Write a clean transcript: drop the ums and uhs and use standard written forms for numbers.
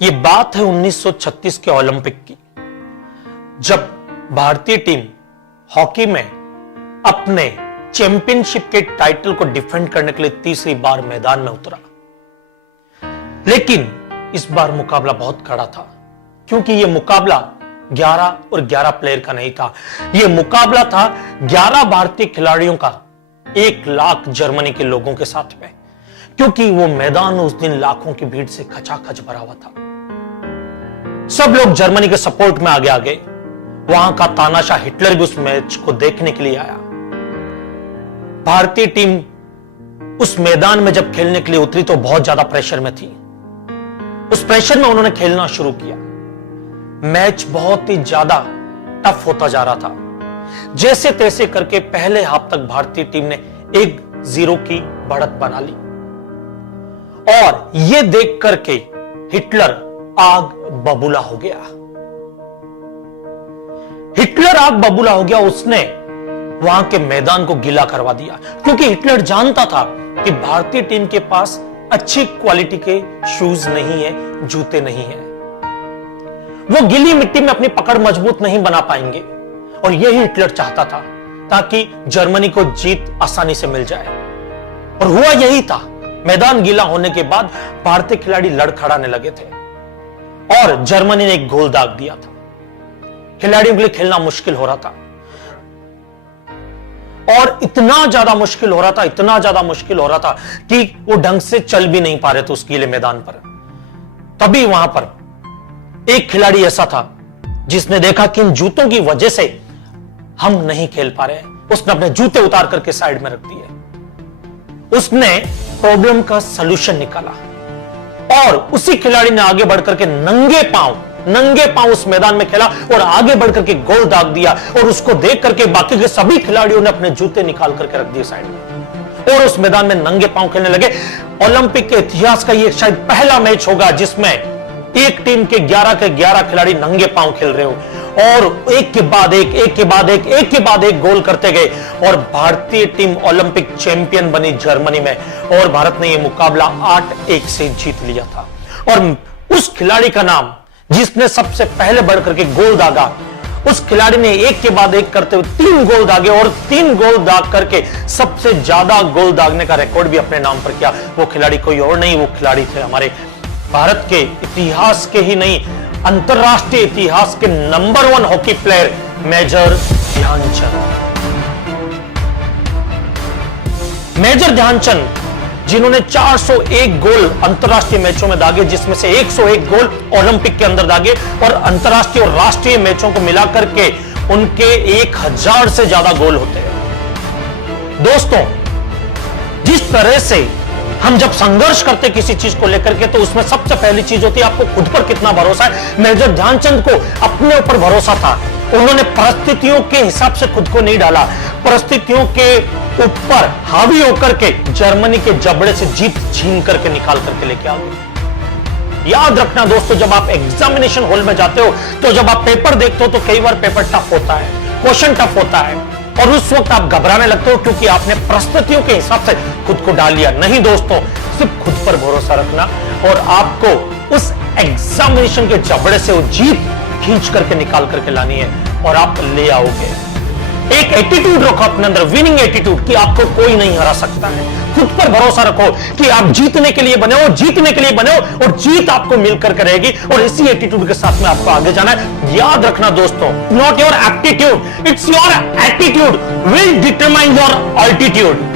ये बात है 1936 के ओलंपिक की, जब भारतीय टीम हॉकी में अपने चैंपियनशिप के टाइटल को डिफेंड करने के लिए तीसरी बार मैदान में उतरा। लेकिन इस बार मुकाबला बहुत कड़ा था, क्योंकि यह मुकाबला 11 और 11 प्लेयर का नहीं था। यह मुकाबला था 11 भारतीय खिलाड़ियों का 1 लाख जर्मनी के लोगों के साथ में, क्योंकि वो मैदान उस दिन लाखों की भीड़ से खचाखच भरा हुआ था। सब लोग जर्मनी के सपोर्ट में आगे आगे। वहां का तानाशाह हिटलर भी उस मैच को देखने के लिए आया। भारतीय टीम उस मैदान में जब खेलने के लिए उतरी तो बहुत ज्यादा प्रेशर में थी। उस प्रेशर में उन्होंने खेलना शुरू किया। मैच बहुत ही ज्यादा टफ होता जा रहा था। जैसे तैसे करके पहले हाफ तक भारतीय टीम ने 1-0 की बढ़त बना ली, और यह देख करके हिटलर आग बबूला हो गया। हिटलर आग बबूला हो गया। उसने वहां के मैदान को गीला करवा दिया, क्योंकि हिटलर जानता था कि भारतीय टीम के पास अच्छी क्वालिटी के शूज नहीं है, जूते नहीं है। वो गीली मिट्टी में अपनी पकड़ मजबूत नहीं बना पाएंगे, और यही हिटलर चाहता था, ताकि जर्मनी को जीत आसानी से मिल जाए। और हुआ यही था। मैदान गीला होने के बाद भारतीय खिलाड़ी लड़खड़ाने लगे थे, और जर्मनी ने एक गोल दाग दिया था। खिलाड़ियों के लिए खेलना मुश्किल हो रहा था, और इतना ज्यादा मुश्किल हो रहा था, इतना ज्यादा मुश्किल हो रहा था कि वो ढंग से चल भी नहीं पा रहे थे उस गीले मैदान पर। तभी वहां पर एक खिलाड़ी ऐसा था जिसने देखा कि इन जूतों की वजह से हम नहीं खेल पा रहे हैं। उसने अपने जूते उतार करके साइड में रख दिए। उसने प्रॉब्लम का सलूशन निकाला, और उसी खिलाड़ी ने आगे बढ़कर के नंगे पांव उस मैदान में खेला और आगे बढ़कर के गोल दाग दिया। और उसको देख करके बाकी के सभी खिलाड़ियों ने अपने जूते निकाल करके रख दिए साइड में, और उस मैदान में नंगे पांव खेलने लगे। ओलंपिक के इतिहास का ये शायद पहला मैच होगा जिसमें एक टीम के 11 खिलाड़ी नंगे पांव खेल रहे हो, और एक के बाद एक गोल करते गए, और भारतीय टीम ओलंपिक चैंपियन बनी जर्मनी में, और भारत ने यह मुकाबला 8-1 से जीत लिया था। और उस खिलाड़ी का नाम जिसने सबसे पहले बढ़कर के गोल दागा, उस खिलाड़ी ने एक के बाद एक करते हुए 3 गोल दागे, और 3 गोल दाग करके सबसे ज्यादा गोल दागने का रिकॉर्ड भी अपने नाम पर किया। वो खिलाड़ी कोई और नहीं, वो खिलाड़ी थे हमारे भारत के इतिहास के ही नहीं, अंतरराष्ट्रीय इतिहास के number 1 hockey player major Dhyanchand. Major Dhyanchand, जिन्होंने 401 गोल अंतरराष्ट्रीय मैचों में दागे, जिसमें से 101 गोल ओलंपिक के अंदर दागे, और अंतरराष्ट्रीय और राष्ट्रीय मैचों को मिलाकर के उनके 1000 से ज्यादा गोल होते हैं। दोस्तों, जिस तरह से हम जब संघर्ष करते किसी चीज को लेकर के, तो उसमें सबसे पहली चीज होती है आपको खुद पर कितना भरोसा है। मेजर ध्यानचंद को अपने ऊपर भरोसा था। उन्होंने परिस्थितियों के हिसाब से खुद को नहीं डाला, परिस्थितियों के ऊपर हावी होकर के जर्मनी के जबड़े से जीत छीन करके निकाल करके लेके आ गए। याद रखना दोस्तों, जब आप एग्जामिनेशन हॉल में जाते हो, तो जब आप पेपर देखते हो तो कई बार पेपर टफ होता है, क्वेश्चन टफ होता है, और उस वक्त आप घबराने लगते हो क्योंकि आपने परिस्थितियों के हिसाब से खुद को डाल लिया। नहीं दोस्तों, सिर्फ खुद पर भरोसा रखना, और आपको उस एग्जामिनेशन के जबड़े से वो जीत खींच करके निकाल करके लानी है, और आप ले आओगे। एक एटीट्यूड रखो अपने अंदर, विनिंग एटीट्यूड, कि आपको कोई नहीं हरा सकता है। खुद पर भरोसा रखो कि आप जीतने के लिए बने हो, और जीत आपको मिलकर रहेगी, और इसी एटीट्यूड के साथ में आपको आगे जाना है। याद रखना दोस्तों, not your aptitude, it's your attitude will determine your altitude.